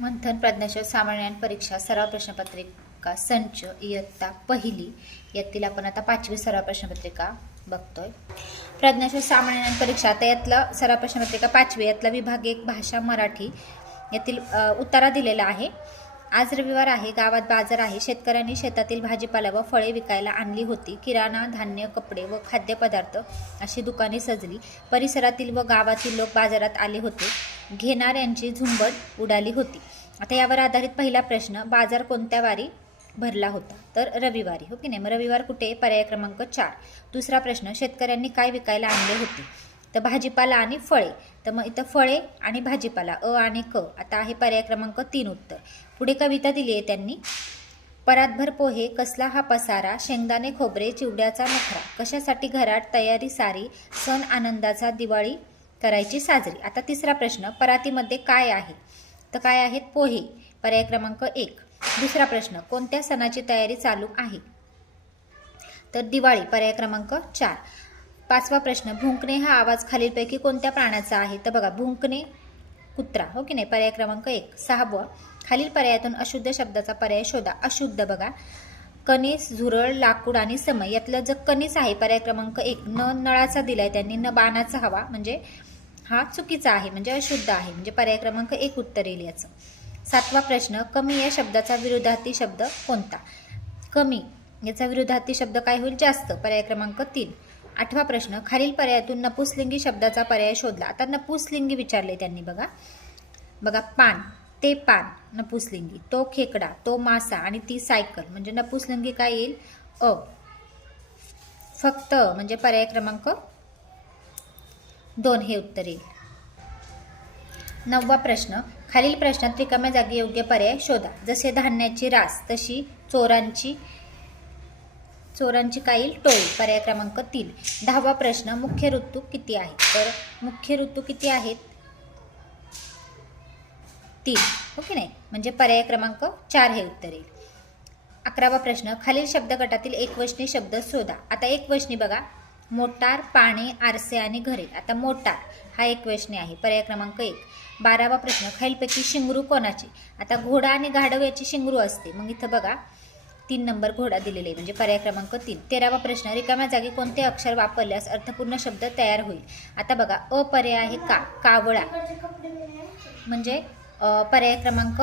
मंथन प्रज्ञाशोध सामान्य परीक्षा सराव प्रश्नपत्रिका संच इयत्ता पहिली. यातील आपण आता पाचवी सराव प्रश्नपत्रिका बघतोय. प्रज्ञाशोध सामान्य परीक्षा. आता यातलं सराव प्रश्नपत्रिका पाचवी. यातला विभाग एक भाषा मराठी. यातील उतारा दिलेला आहे. आज रविवार आहे गावात बाजार आहे. शेतकऱ्यांनी शेतातील भाजीपाला व फळे विकायला आणली होती. किराणा धान्य कपडे व खाद्यपदार्थ अशी दुकाने सजली. परिसरातील व गावातील लोक बाजारात आले होते. घेणाऱ्यांची झुंबड उडाली होती. आता यावर आधारित पहिला प्रश्न बाजार कोणत्या वारी भरला होता? तर रविवारी हो की नाही? मग रविवार कुठे? पर्याय क्रमांक चार. दुसरा प्रश्न शेतकऱ्यांनी काय विकायला आणले होते? तर भाजीपाला आणि फळे. तर मग इथं फळे आणि भाजीपाला अ आणि क. आता आहे पर्याय क्रमांक तीन उत्तर. पुढे कविता दिली आहे त्यांनी. परातभर पोहे कसला हा पसारा शेंगदाणे खोबरे चिवड्याचा नखरा कशासाठी घरात तयारी सारी सण आनंदाचा दिवाळी करायची साजरी? आता तिसरा प्रश्न परातीमध्ये काय आहे? तर काय आहेत पोहे? पर्याय क्रमांक एक. दुसरा प्रश्न कोणत्या सणाची तयारी चालू आहे? तर दिवाळी पर्याय क्रमांक चार. पाचवा प्रश्न भुंकणे हा आवाज खालीलपैकी कोणत्या प्राण्याचा आहे? तर बघा भुंकणे कुत्रा हो की नाही? पर्याय क्रमांक एक सहावं खालील पर्यायातून अशुद्ध शब्दाचा पर्याय शोधा. अशुद्ध बघा. कणीस झुरळ लाकूड आणि समय यातलं जर कणीस आहे पर्याय क्रमांक एक न नळाचा दिलाय त्यांनी न बाणाचा हवा म्हणजे हा चुकीचा आहे म्हणजे अशुद्ध आहे. म्हणजे पर्याय क्रमांक एक उत्तर येईल याचं. सातवा प्रश्न कमी या शब्दाचा विरोधार्थी शब्द कोणता? कमी याचा विरोधार्थी शब्द काय होईल? जास्त. पर्याय क्रमांक तीन. आठवा प्रश्न. खालील पर्यायातून नपुसलिंगी शब्दाचा पर्याय शोधला. आता नपुसलिंगी विचारले त्यांनी बघा. बघा पान. ते पान नपुसलिंगी तो खेकडा तो मासा आणि ती सायकल. म्हणजे नपुसलिंगी काय येईल? अ. फक्त म्हणजे पर्याय क्रमांक दोन हे उत्तर येईल. नववा प्रश्न. खालील प्रश्नात रिकाम्या जागी योग्य पर्याय शोधा. जसे धान्याची रास तशी चोरांची चोरांची काईल टोळ टोळी पर्याय क्रमांक तीन. दहावा प्रश्न मुख्य ऋतू किती आहे तर मुख्य ऋतू किती आहेत? तीन. हो की नाही? म्हणजे पर्याय क्रमांक चार हे उत्तर येईल. अकरावा प्रश्न खालील शब्दगटातील एकवचनी शब्द शोधा. आता एकवचनी बघा. मोटार पाणी आरसे आणि घरे. आता मोटार हा एकवचनी आहे पर्याय क्रमांक एक. बारावा प्रश्न खालीलपैकी शिंगरू कोणाची? आता घोडा आणि गाढव याची शिंगरू असते. मग इथं बघा. तीन नंबर घोडा दिलेले आहे. म्हणजे पर्याय क्रमांक तीन. तेरावा प्रश्न रिकाम्या जागी कोणते अक्षर वापरल्यास अर्थपूर्ण शब्द तयार होईल? आता बघा अ पर्याय आहे का? कावळा. म्हणजे पर्याय क्रमांक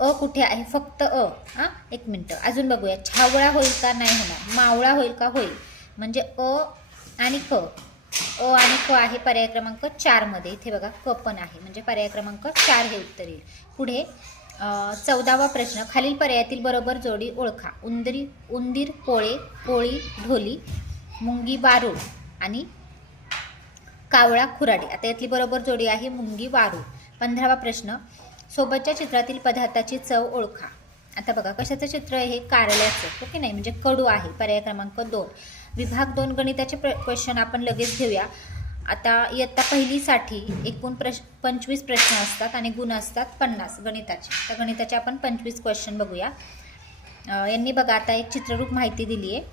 अ कुठे आहे? फक्त अ. हां? एक मिनटं. अजून बघूया. छावळा होईल का? नाही होणार. मावळा होईल का? होईल. म्हणजे अ आणि क. अ आणि क आहे पर्याय क्रमांक चारमध्ये. इथे बघा क पण आहे. म्हणजे पर्याय क्रमांक चार हे उत्तर येईल. पुढे चौदावा प्रश्न. खालील पर्यायातील बरोबर जोडी ओळखा. उंदरी उंदीर पोळे पोळी ढोली मुंगी बारूळ आणि कावळा खुराडी. आता यातली बरोबर जोडी आहे मुंगी वारू पंधरावा प्रश्न. सोबतच्या चित्रातील पदार्थाची चव ओळखा. आता बघा कशाचं चित्र आहे? हे कारल्याचं. हो ओके नाही? म्हणजे कडू आहे. पर्याय क्रमांक दोन. विभाग दोन गणिताचे प्र क्वेश्चन आपण लगेच घेऊया. आता इयत्ता पहिलीसाठी एकूण प्रश पंचवीस प्रश्न असतात आणि गुण असतात पन्नास गणिताचे. तर गणिताचे आपण पंचवीस क्वेश्चन बघूया. यांनी बघा आता एक चित्ररूप माहिती दिली आहे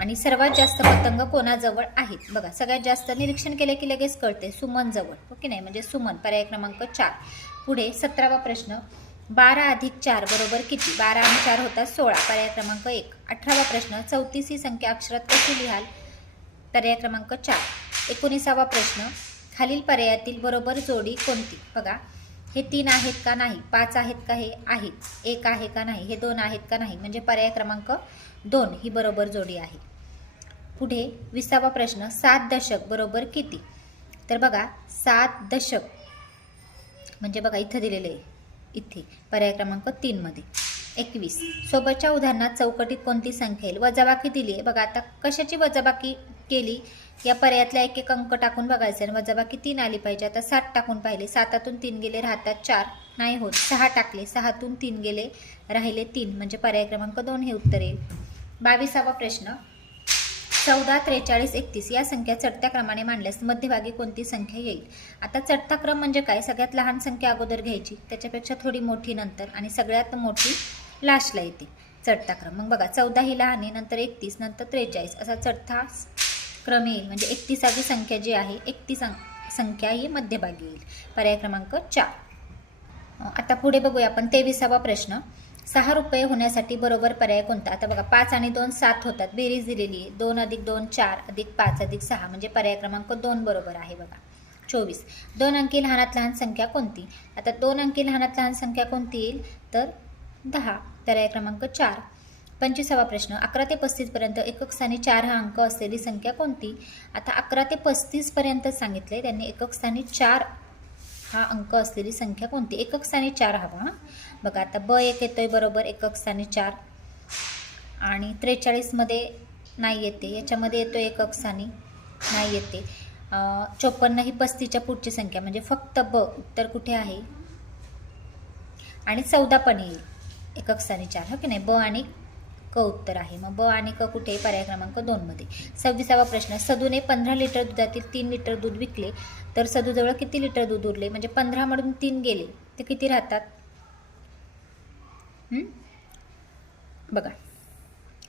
आणि सर्वात जास्त पतंग कोणाजवळ आहेत? बघा सगळ्यात जास्त निरीक्षण केले की लगेच कळते सुमनजवळ. ओके की नाही? म्हणजे सुमन पर्याय क्रमांक चार. पुढे सतरावा प्रश्न. बारा अधिक चार बरोबर किती? बारा आणि चार होतात सोळा. पर्याय क्रमांक एक. अठरावा प्रश्न. चौतीस ही संख्या अक्षरात कशी लिहाल? पर्याय क्रमांक चार. एकोणीसावा प्रश्न. खालील पर्यायातील बरोबर जोडी कोणती? बघा हे तीन आहेत का नाही? पाच आहेत का हे आहेत? एक आहे का नाही? हे दोन आहेत का नाही? म्हणजे पर्याय क्रमांक दोन ही बरोबर जोडी आहे. पुढे विसावा प्रश्न. सात दशक बरोबर किती? तर बघा सात दशक. म्हणजे बघा इथं दिलेले आहे. इथे. पर्याय क्रमांक तीनमध्ये एकवीस. सोबतच्या उदाहरणात चौकटीत कोणती संख्या येईल? वजाबाकी दिली आहे. बघा आता कशाची वजाबाकी केली या पर्यायातला एक एक अंक टाकून बघायचं आणि वजाबाकी तीन आली पाहिजे. आता सात टाकून पाहिले. सातातून तीन गेले राहतात चार. नाही होत. सहा टाकले. सहातून तीन गेले राहिले तीन. म्हणजे पर्याय क्रमांक दोन हे उत्तर येईल. बावीसावा प्रश्न. चौदा त्रेचाळीस एकतीस या संख्या चढत्या क्रमाने मांडल्यास मध्यभागी कोणती संख्या येईल? आता चढता क्रम म्हणजे काय? सगळ्यात लहान संख्या अगोदर घ्यायची. त्याच्यापेक्षा थोडी मोठी नंतर आणि सगळ्यात मोठी लास्टला येते. चढता क्रम. मग बघा चौदा ही लहान आहे नंतर एकतीस नंतर त्रेचाळीस. असा चढता क्रम येईल म्हणजे एकतीसावी संख्या जी आहे एकतीस संख्या ही मध्यभागी येईल. पर्याय क्रमांक चार. आता पुढे बघूया आपण तेविसावा प्रश्न. सहा रुपये होण्यासाठी बरोबर पर्याय कोणता? आता बघा पाच आणि दोन सात होतात. बेरीज दिलेली आहे. दोन अधिक दोन चार अधिक पाच अधिक सहा. म्हणजे पर्याय क्रमांक दोन बरोबर आहे बघा. चोवीस. दोन अंकी लहानात लहान संख्या कोणती? आता दोन अंकी लहानात लहान संख्या कोणती येईल? तर दहा. पर्याय क्रमांक चार. पंचवीसावा प्रश्न अकरा ते पस्तीसपर्यंत एकक स्थानी चार हा अंक असलेली संख्या कोणती? आता अकरा ते पस्तीसपर्यंत सांगितले त्यांनी एकक स्थानी चार हा अंक असलेली संख्या कोणती? एकक स्थानी चार हवा हां? बघा आता ब एक येतोय बरोबर एकक स्थानी चार. आणि त्रेचाळीसमध्ये नाही येते याच्यामध्ये येतो एकक स्थानी नाही येते. चोपन्न ही पस्तीच्या पुढची संख्या म्हणजे फक्त ब उत्तर कुठे आहे? आणि चौदा पण येईल एकक स्थानी चार हो की नाही? ब आणि क उत्तर आहे. मग ब आणि क कुठे पर्याय क्रमांक दोनमध्ये सव्वीसावा प्रश्न सदूने पंधरा लिटर दुधातील तीन लिटर दूध विकले. तर सदूजवळ किती लिटर दूध उरले? म्हणजे पंधरामधून तीन गेले. ते किती राहतात? बघा.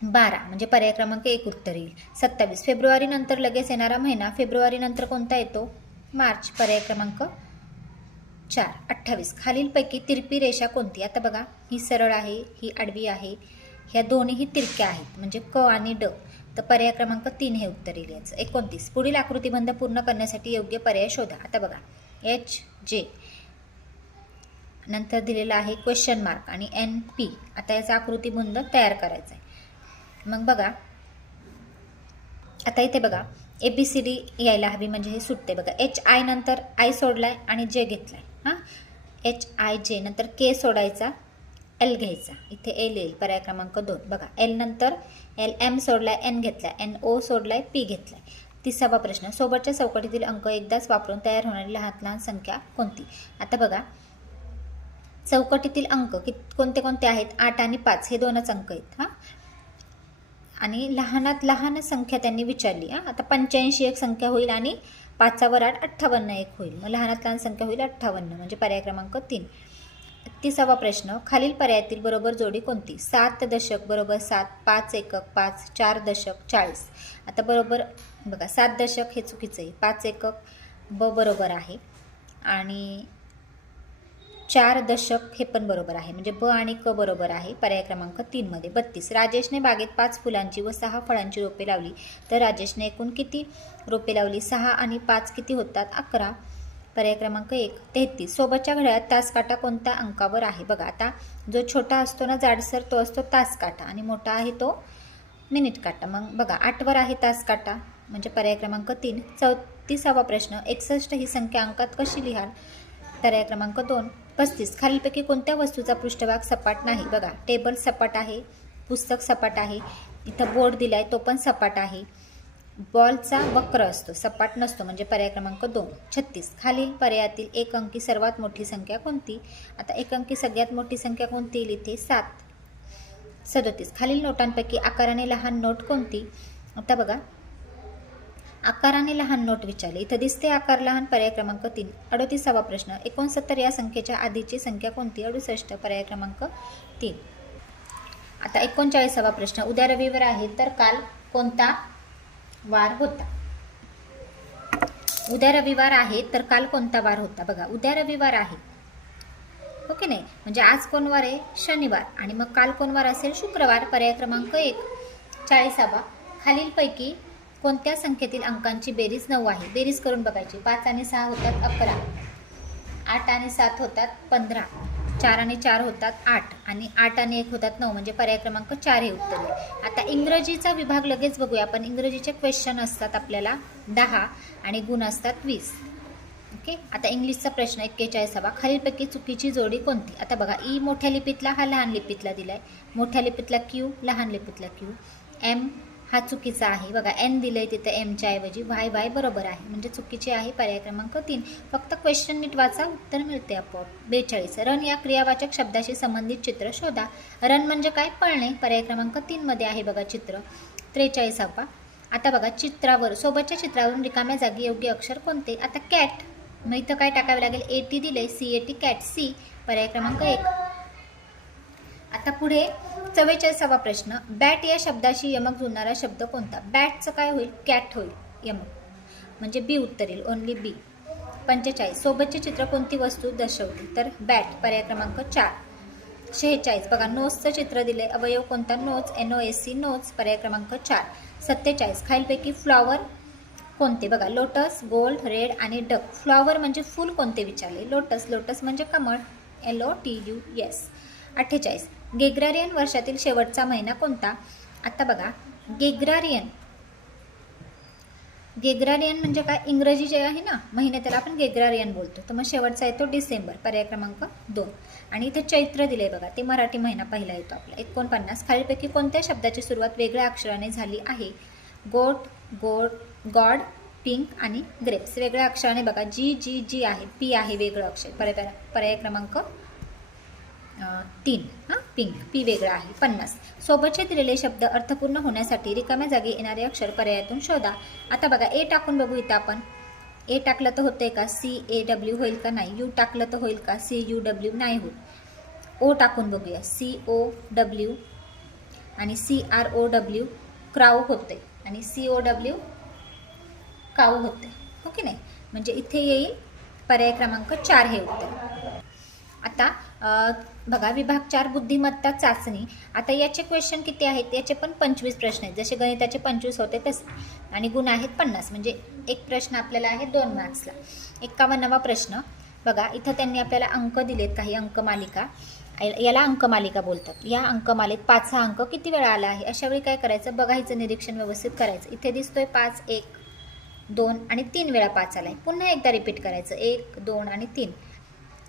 बारा. म्हणजे पर्याय क्रमांक एक उत्तर येईल. सत्तावीस. फेब्रुवारी नंतर लगेच येणारा महिना. फेब्रुवारी नंतर कोणता येतो? मार्च. पर्याय क्रमांक चार. अठ्ठावीस. खालीलपैकी तिरपी रेषा कोणती? आता बघा. ही सरळ आहे. ही आडवी आहे. ह्या दोन्हीही तिरक्या आहेत. म्हणजे क आणि ड. तर पर्याय क्रमांक तीन हे उत्तर येईल याचं. एकोणतीस. पुढील आकृतीबंध पूर्ण करण्यासाठी योग्य पर्याय शोधा. आता बघा. एच जे नंतर दिलेला आहे क्वेश्चन मार्क आणि एन पी आता याचा आकृतीबंध तयार करायचा आहे. मग बघा. आता इथे बघा. ए बी सी डी यायला हवी म्हणजे हे सुटते. बघा. एच आय नंतर आय सोडलाय आणि जे घेतलाय. हां? एच आय जे नंतर के सोडायचा. एल घ्यायचा. इथे एल येईल. पर्याय क्रमांक दोन. बघा एल नंतर एल एम सोडलाय एन घेतलाय एन ओ सोडलाय पी घेतलाय. तिसावा प्रश्न. सोबतच्या चौकटीतील अंक एकदाच वापरून तयार होणारी लहान लहान संख्या कोणती? आता बघा चौकटीतील अंक कि कोणते कोणते आहेत? आठ आणि पाच. हे दोनच अंक आहेत हां? आणि लहानात लहान संख्या त्यांनी विचारली हां? आता पंच्याऐंशी एक संख्या होईल आणि पाचावर आठ अठ्ठावन्न एक होईल. मग लहानात लहान संख्या होईल अठ्ठावन्न. म्हणजे पर्याय क्रमांक तीन. तिसावा प्रश्न खालील पर्यायातील बरोबर जोडी कोणती? सात दशक बरोबर सात पाच एकक पाच चार दशक चाळीस. आता बरोबर बघा सात दशक हे चुकीचं आहे. पाच एकक ब बरोबर आहे आणि चार दशक हे पण बरोबर आहे. म्हणजे ब आणि क बरोबर आहे. पर्याय क्रमांक तीनमध्ये बत्तीस. राजेशने बागेत पाच फुलांची व सहा फळांची रोपे लावली. तर राजेशने एकूण किती रोपे लावली? सहा आणि पाच किती होतात? अकरा. पर्याय क्रमांक एक तेहतीस. सोबतच्या घड्याळात तासकाटा कोणत्या अंकावर आहे? बघा आता जो छोटा असतो ना जाडसर तो असतो तासकाटा आणि मोठा आहे तो मिनिट काटा. मग बघा आठवर आहे तासकाटा म्हणजे पर्याय क्रमांक तीन. चौतीसावा प्रश्न एकसष्ट ही संख्या अंकात कशी लिहाल? पर्याय क्रमांक दोन पस्तीस. खालीलपैकी कोणत्या वस्तूचा पृष्ठभाग सपाट नाही? बघा टेबल सपाट आहे पुस्तक सपाट आहे इथं बोर्ड दिला आहे तो पण सपाट आहे. बॉलचा वक्र असतो सपाट नसतो म्हणजे पर्याय क्रमांक दोन. छत्तीस. खालील पर्यायातील एक अंकी सर्वात मोठी संख्या कोणती? आता एक अंकी सगळ्यात मोठी संख्या कोणती? येईल इथे सात. सदोतीस. खालील नोटांपैकी आकाराने लहान नोट कोणती? आता बघा. आकाराने लहान नोट विचारले. इथं दिसते आकार लहान पर्याय क्रमांक तीन. अडोतीसावा प्रश्न. एकोणसत्तर या संख्येच्या आधीची संख्या कोणती? अडुसष्ट. पर्याय क्रमांक तीन. आता एकोणचाळीसावा प्रश्न. उद्या रविवार आहे तर काल कोणता? वार होता. उद्या रविवार आहे तर काल कोणता वार होता? बघा उद्या रविवार आहे. हो ओके नाही? म्हणजे आज कोण वार आहे? शनिवार. आणि मग काल कोण वार असेल? शुक्रवार. पर्याय क्रमांक एक. चाळीसावा. खालीलपैकी कोणत्या संख्येतील अंकांची बेरीज नऊ आहे? बेरीज करून बघायची. पाच आणि सहा होतात अकरा. आठ आणि सात होतात पंधरा. चार आणि चार होतात आठ आणि आठ आणि एक होतात नऊ म्हणजे पर्याय क्रमांक चार हे उत्तर आहे. आता इंग्रजीचा विभाग लगेच बघूया. आपण इंग्रजीचे क्वेश्चन असतात आपल्याला दहा आणि गुण असतात वीस. ओके आता इंग्लिशचा प्रश्न एक्केचाळीसावा. खालीलपैकी चुकीची जोडी कोणती? आता बघा ई मोठ्या लिपीतला हा लहान लिपीतला दिला आहे मोठ्या लिपीतला क्यू लहान लिपीतला क्यू एम हा चुकीचा आहे. बघा एन दिलंय तिथं एमच्या ऐवजी वाय वाय बरोबर आहे. म्हणजे चुकीचे आहे पर्याय क्रमांक तीन. फक्त क्वेश्चन नीट वाचा उत्तर मिळते आपोआप. बेचाळीस. रन या क्रियावाचक शब्दाशी संबंधित चित्र शोधा. रन म्हणजे काय? पळणे. पर्याय क्रमांक तीनमध्ये आहे बघा चित्र. त्रेचाळीसावा. आता बघा चित्रावर सोबतच्या चित्रावरून रिकाम्या जागी योग्य अक्षर कोणते? आता कॅट मग इथं काय टाकावे लागेल? ए टी दिले C A T cat C पर्याय क्रमांक एक. आता पुढे चव्वेचाळीसावा प्रश्न. बॅट या शब्दाशी यमक जुळणारा शब्द कोणता? बॅटचं काय होईल? कॅट होईल. यमक. म्हणजे बी उत्तर येईल ओनली बी पंचेचाळीस. सोबतचे चित्र कोणती वस्तू दर्शवते? तर बॅट. पर्याय क्रमांक चार. शेहेचाळीस. बघा नोजचं चित्र दिले अवयव कोणता? Nose. N O S C nose. पर्याय क्रमांक चार. सत्तेचाळीस. खालीलपैकी फ्लॉवर कोणते? बघा लोटस गोल्ड रेड आणि डक. फ्लॉवर म्हणजे फूल कोणते विचारले? लोटस. लोटस म्हणजे कमळ. L O T U S अठ्ठेचाळीस. गेग्रारियन वर्षातील शेवटचा महिना कोणता? आता बघा. गेग्रारियन. गेग्रारियन म्हणजे काय? इंग्रजी जे आहे ना महिने त्याला आपण गेग्रारियन बोलतो. तर मग शेवटचा येतो डिसेंबर पर्याय क्रमांक दोन. आणि इथे चैत्र दिले बघा. ते मराठी महिना पहिला येतो आपला. एकोणपन्नास. खालीपैकी कोणत्या शब्दाची सुरुवात वेगळ्या अक्षराने झाली आहे? गोट गोड गॉड पिंक आणि ग्रेप्स. वेगळ्या अक्षराने बघा. जी जी जी आहे पी आहे वेगळं अक्षर. पर्याय पर्याय क्रमांक तीन हां? पिंक पी वेगळा आहे. पन्नास. सोबतचे दिलेले शब्द अर्थपूर्ण होण्यासाठी रिकाम्या जागी येणारे अक्षर पर्यायातून शोधा. आता बघा ए टाकून बघू इथं आपण. ए टाकलं तर होतंय का? सी ए डब्ल्यू होईल का? नाही. यू टाकलं तर होईल का? सी यू डब्ल्यू नाही होईल ओ टाकून बघूया. सी ओ डब्ल्यू आणि C R O W crow होते आणि सी ओ डब्ल्यू काऊ होते हो की नाही? म्हणजे इथे येईल. पर्याय क्रमांक चार हे उत्तर. आता बघा विभाग चार बुद्धिमत्ता चाचणी. आता याचे क्वेश्चन किती आहेत? याचे पण पंचवीस प्रश्न आहेत. जसे गणिताचे पंचवीस होते तसे. आणि गुण आहेत पन्नास. म्हणजे एक प्रश्न आपल्याला आहे दोन मार्क्सला एक्कावन्नवा प्रश्न. बघा इथं त्यांनी आपल्याला अंक दिलेत काही अंकमालिका याला अंकमालिका बोलतात. या अंकमालेत पाच हा अंक किती वेळा आला आहे? अशा वेळी काय करायचं? बघायचं निरीक्षण व्यवस्थित करायचं. इथे दिसतोय पाच एक दोन आणि तीन वेळा पाच आला आहे पुन्हा एकदा रिपीट करायचं. एक दोन आणि तीन.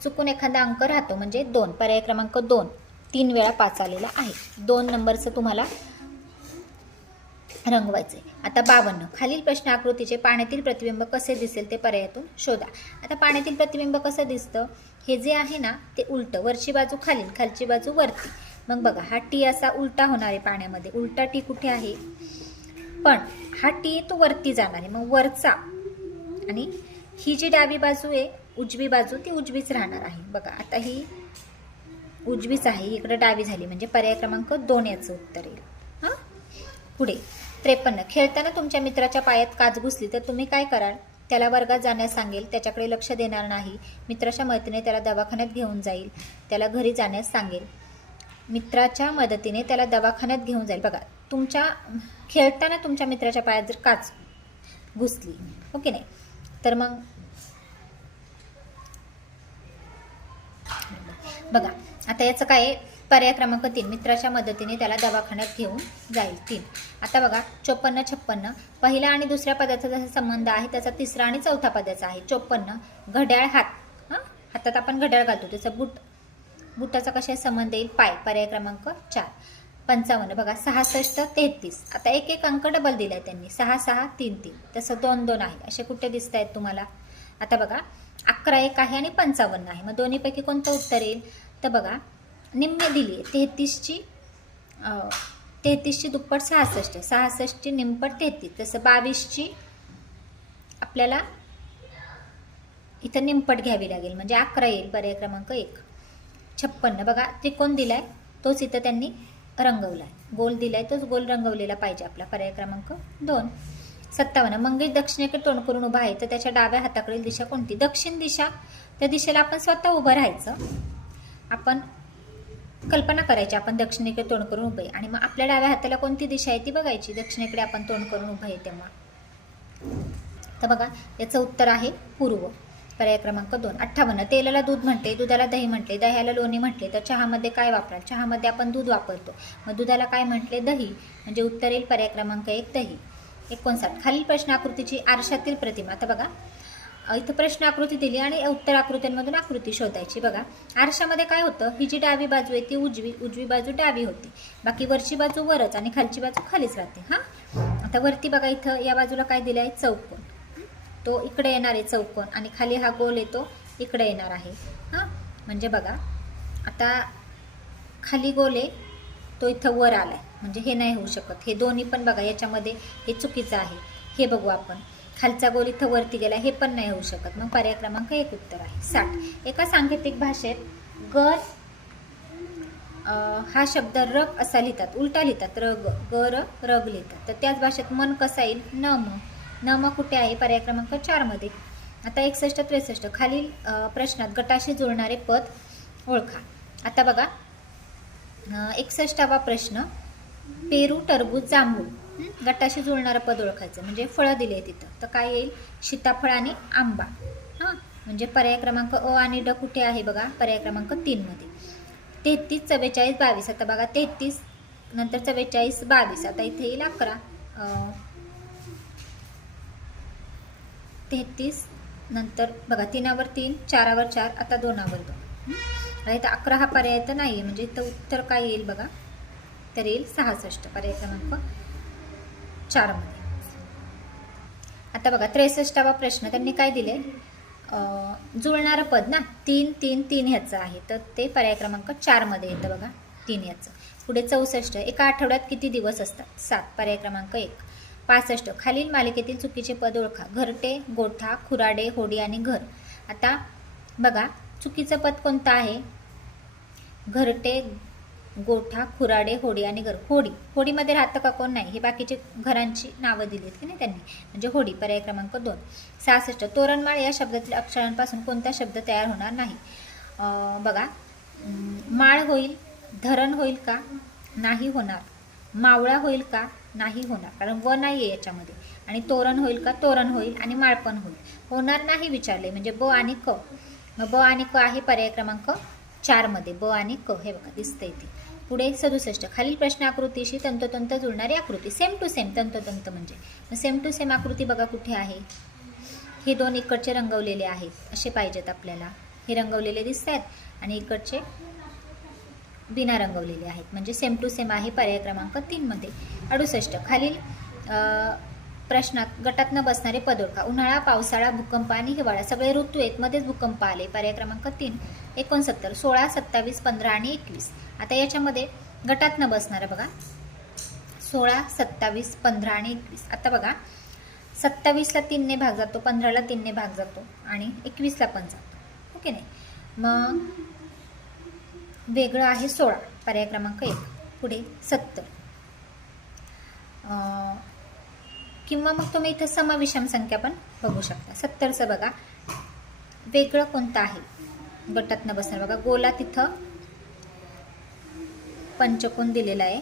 चुकून एखादा अंक राहतो म्हणजे दोन. पर्याय क्रमांक दोन. तीन वेळा पाच आलेला आहे. दोन नंबरचं तुम्हाला रंगवायचे आता बावन्न. खालील प्रश्न आकृतीचे पाण्यातील प्रतिबिंब कसे दिसेल ते पर्यायातून शोधा. आता पाण्यातील प्रतिबिंब कसं दिसतं? हे जे आहे ना ते उलटं. वरची बाजू खालील खालची बाजू वरती. मग बघा हा टी असा उलटा होणार आहे पाण्यामध्ये. उलटा टी कुठे आहे? पण हा टी तो वरती जाणार आहे. मग वरचा. आणि ही जी डावी बाजू आहे उजवी बाजू ती उजवीच राहणार आहे. बघा आता ही उजवीच आहे. इकडं डावी झाली म्हणजे पर्याय क्रमांक दोन याचं उत्तर येईल. हां? पुढे. त्रेपन्न. खेळताना तुमच्या मित्राच्या पायात काच घुसली तर तुम्ही काय कराल? त्याला वर्गात जाण्यास सांगेल. त्याच्याकडे लक्ष देणार नाही. मित्राच्या मदतीने त्याला दवाखान्यात घेऊन जाईल. त्याला घरी जाण्यास सांगेल. मित्राच्या मदतीने त्याला दवाखान्यात घेऊन जाईल. बघा तुमच्या खेळताना तुमच्या मित्राच्या पायात जर काच घुसली ओके नाही? तर मग बघा आता याचं काय पर्याय क्रमांक तीन. मित्राच्या मदतीने त्याला दवाखान्यात घेऊन जाईल तीन. आता बघा चोपन्न छप्पन्न. पहिला आणि दुसऱ्या पदाचा जसा संबंध आहे त्याचा तिसरा आणि चौथा पदाचा आहे. चोपन्न घड्याळ हात. हां? हातात आपण घड्याळ घालतो. त्याचा बुट बुटाचा कशा संबंध येईल? पाय. पर्याय क्रमांक चार. पंचावन्न. बघा सहासष्ट तेहतीस. आता एक एक अंक डबल दिलाय त्यांनी. सहा सहा तीन तीन. तसं दोन दोन आहे. असे कुठे दिसत आहेत तुम्हाला? आता बघा अकरा एक आहे आणि पंचावन्न आहे. मग दोन्हीपैकी कोणतं उत्तर येईल? तर बघा निम्मे दिली आहे. तेहतीसची तेहतीसची दुप्पट सहासष्ट आहे. सहासष्टची निमपट तेहतीस. तसं बावीसची आपल्याला इथं निमपट घ्यावी लागेल. म्हणजे अकरा येईल पर्याय क्रमांक एक. छप्पन्न. बघा त्रिकोण दिलाय तोच इथं त्यांनी रंगवला आहे गोल दिलाय तोच गोल रंगवलेला पाहिजे आपला पर्याय क्रमांक दोन. सत्तावन्न. मंगेश दक्षिणेकडे तोंड करून उभा आहे तर त्याच्या डाव्या हाताकडील दिशा कोणती? दक्षिण दिशा. त्या दिशेला आपण स्वतः उभं राहायचं. आपण कल्पना करायची आपण दक्षिणेकडे तोंड करून उभे आहे. आणि मग आपल्या डाव्या हाताला कोणती दिशा आहे ती बघायची? दक्षिणेकडे आपण तोंड करून उभं आहे तेव्हा. तर बघा याचं उत्तर आहे पूर्व. पर्याय क्रमांक दोन. अठ्ठावन्न. तेलाला दूध म्हणते दुधाला दही म्हटले दह्याला लोणी म्हटले तर चहामध्ये काय वापराल? चहामध्ये आपण दूध वापरतो. मग दुधाला काय म्हटले? दही. म्हणजे उत्तर येईल पर्याय क्रमांक एक दही. एकोणसाठ. खालील प्रश्न आकृतीची आरशातील प्रतिमा. आता बघा. इथं प्रश्न आकृती दिली आणि उत्तर आकृत्यांमधून आकृती शोधायची. बघा. आरशामध्ये काय होतं? ही जी डावी बाजू आहे ती उजवी. उजवी बाजू डावी होती. बाकी वरची बाजू वरच आणि खालची बाजू खालीच राहते. हां? आता वरती बघा इथं या बाजूला काय दिलं आहे? चौकोन. तो इकडे येणार आहे चौकोन. आणि खाली हा गोल येतो इकडे येणार आहे. हां? म्हणजे बघा. आता खाली गोल आहे तो इथं वर आला आहे म्हणजे हे नाही होऊ शकत. हे दोन्ही पण बघा याच्यामध्ये हे चुकीचं आहे. हे बघू आपण. खालचा गोल इथं वरती गेला हे पण नाही होऊ शकत. मग पर्याय क्रमांक एक उत्तर आहे. साठ. एका सांकेतिक भाषेत गर हा शब्द रग असा लिहितात. उलटा लिहितात. रग गर रग लिहितात. तर त्याच भाषेत मन कसा येईल? न म. न म कुठे आहे? पर्याय क्रमांक चारमध्ये आता एकसष्ट त्रेसष्ट. खालील प्रश्नात गटाशी जुळणारे पद ओळखा. आता बघा. एकसष्टावा प्रश्न पेरू टरबूज जांभूळ. गटाशी जुळणारं पद ओळखायचं. म्हणजे फळं दिले तिथं. तर काय येईल? सीताफळ आणि आंबा. हां? म्हणजे पर्याय क्रमांक अ आणि ड कुठे आहे बघा? पर्याय क्रमांक तीनमध्ये तेहतीस चव्वेचाळीस बावीस. आता बघा तेहतीस नंतर चव्वेचाळीस बावीस. आता इथे येईल अकरा. तेहतीस नंतर बघा तीनावर तीन चारावर चार आता दोनावर दोन. आणि इथं अकरा हा पर्याय तर नाही आहे म्हणजे इथं उत्तर काय येईल बघा? तर येईल सहासष्ट पर्याय क्रमांक चारमध्ये. आता बघा त्रेसष्टावा प्रश्न. त्यांनी काय दिले जुळणारं पद ना? तीन तीन तीन ह्याचं आहे. तर ते पर्याय क्रमांक चारमध्ये येतं बघा. तीन याचं पुढे चौसष्ट. एका आठवड्यात किती दिवस असतात? सात. पर्याय क्रमांक एक. पासष्ट. खालील मालिकेतील चुकीचे पद ओळखा. घरटे गोठा खुराडे होडी आणि घर. आता बघा चुकीचं पद कोणतं आहे? घरटे गोठा खुराडे होडी आणि घर होडी. होडीमध्ये राहतं का कोण नाही? हे बाकीचे घरांची नावं दिली आहेत की नाही त्यांनी? म्हणजे होडी पर्याय क्रमांक दोन. सहासष्ट. तोरणमाळ या शब्दातील अक्षरांपासून कोणता शब्द तयार होणार नाही? बघा. माळ होईल धरण होईल का? नाही होणार. मावळा होईल का? नाही होणार. कारण व नाही आहे याच्यामध्ये. आणि तोरण होईल का? तोरण होईल आणि माळ पण होईल. होणार नाही विचारले. म्हणजे ब आणि क. मग ब आणि क आहे पर्याय क्रमांक चारमध्ये ब आणि क. हे बघा दिसतंय इथे पुढे सदुसष्ट. खालील प्रश्न आकृतीशी तंतोतंत जुळणारी आकृती. सेम टू सेम तंतोतंत म्हणजे. सेम टू सेम आकृती बघा कुठे आहे? हे दोन इकडचे रंगवलेले आहेत. असे पाहिजेत आपल्याला. हे रंगवलेले दिसत आहेत आणि इकडचे बिना रंगवलेले आहेत. म्हणजे सेम टू सेम आहे पर्याय क्रमांक तीनमध्ये. अडुसष्ट. खालील प्रश्नात गटात न बसणारे पद उन्हाळा पावसाळा भूकंप आणि हिवाळा सगळे ऋतू आहेत मध्येच भूकंप आले. पर्याय क्रमांक तीन एकोणसत्तर सोळा सत्तावीस पंधरा आणि एकवीस. आता याच्यामध्ये गटात न बसणारं बघा. सोळा सत्तावीस पंधरा आणि एकवीस. आता बघा. सत्तावीसला तीनने भाग जातो पंधराला तीनने भाग जातो आणि एकवीसला पण जातो. हो ओके नाही? मग वेगळं आहे सोळा. पर्याय क्रमांक एक. पुढे सत्तर. किंवा मग तुम्ही इथं समविषम संख्या पण बघू शकता. सत्तरचं बघा. वेगळं कोणतं आहे? गटात न बसणार. बघा गोला तिथं पंचकोन दिलेला आहे.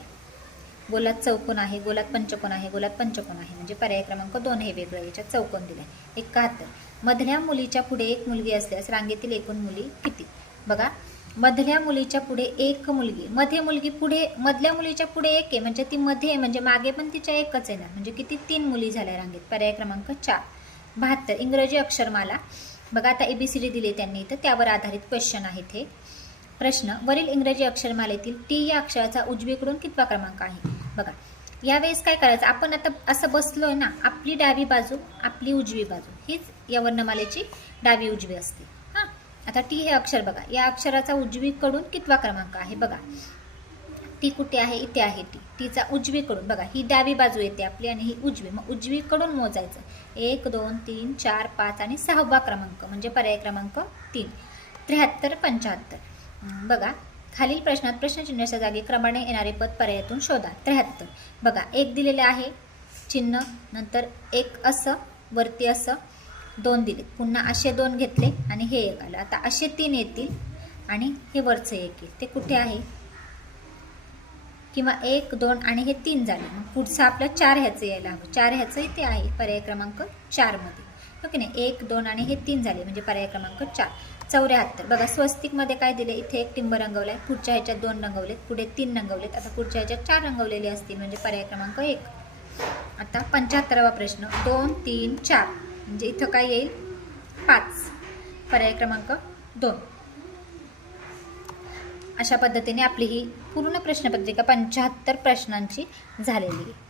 गोलात चौकोन आहे गोलात पंचकोन आहे गोलात पंचकोन आहे. म्हणजे पर्याय क्रमांक दोन हे वेगळं याच्यात चौकोन दिलं आहे. एकाहत्तर. मधल्या मुलीच्या पुढे एक मुलगी असल्यास रांगेतील एकूण मुली किती? बघा मधल्या मुलीच्या पुढे एक मुलगी. मध्ये मुलगी पुढे मधल्या मुलीच्या पुढे एक आहे. म्हणजे ती मध्ये म्हणजे मागे पण तिच्या एकच आहे ना. म्हणजे किती तीन मुली झाल्या रांगेत. पर्याय क्रमांक चार. बहात्तर. इंग्रजी अक्षरमाला. बघा आता एबीसीडी दिली त्यांनी तर त्यावर आधारित क्वेश्चन आहेत हे. प्रश्न वरील इंग्रजी अक्षरमालेतील टी या अक्षराचा उजवीकडून कितवा क्रमांक आहे? बघा. यावेळेस काय करायचं? आपण आता असं बसलोय ना आपली डावी बाजू आपली उजवी बाजू. हीच या वर्णमालेची डावी उजवी असते. आता टी हे अक्षर बघा. या अक्षराचा उजवीकडून कितवा क्रमांक आहे? बघा. टी कुठे आहे? इथे आहे टी टीचा उजवीकडून. बघा ही डावी बाजू येते आपली आणि ही उजवी. मग उजवीकडून मोजायचं. एक दोन तीन चार पाच आणि सहावा क्रमांक. म्हणजे पर्याय क्रमांक तीन. त्र्याहत्तर पंच्याहत्तर. बघा. खालील प्रश्नात प्रश्नचिन्हाच्या जागी क्रमाने येणारे पद पर्यायातून शोधा. त्र्याहत्तर. बघा एक दिलेले आहे. चिन्ह. नंतर एक असं वरती असं. दोन दिले पुन्हा असे दोन घेतले आणि हे एक आलं. आता असे तीन येतील आणि हे वरचं एक येईल. ते कुठे आहे? किंवा एक दोन आणि हे तीन झाले. मग पुढचं आपलं चार ह्याचं यायला हवं. चार ह्याचं इथे आहे. पर्याय क्रमांक चारमध्ये ओके हो नाही? एक दोन आणि हे तीन झाले. म्हणजे पर्याय क्रमांक चार. चौऱ्याहत्तर. बघा स्वस्तिकमध्ये काय दिले? इथे एक टिंब रंगवला आहे. पुढच्या ह्याच्यात दोन रंगवलेत. पुढे तीन रंगवलेत. आता पुढच्या ह्याच्यात चार रंगवलेले असतील. म्हणजे पर्याय क्रमांक एक. आता पंच्याहत्तरावा प्रश्न. दोन तीन चार. म्हणजे इथं काय येईल? पाच. पर्याय क्रमांक दोन. अशा पद्धतीने आपली ही पूर्ण प्रश्नपत्रिका पंच्याहत्तर प्रश्नांची झालेली आहे.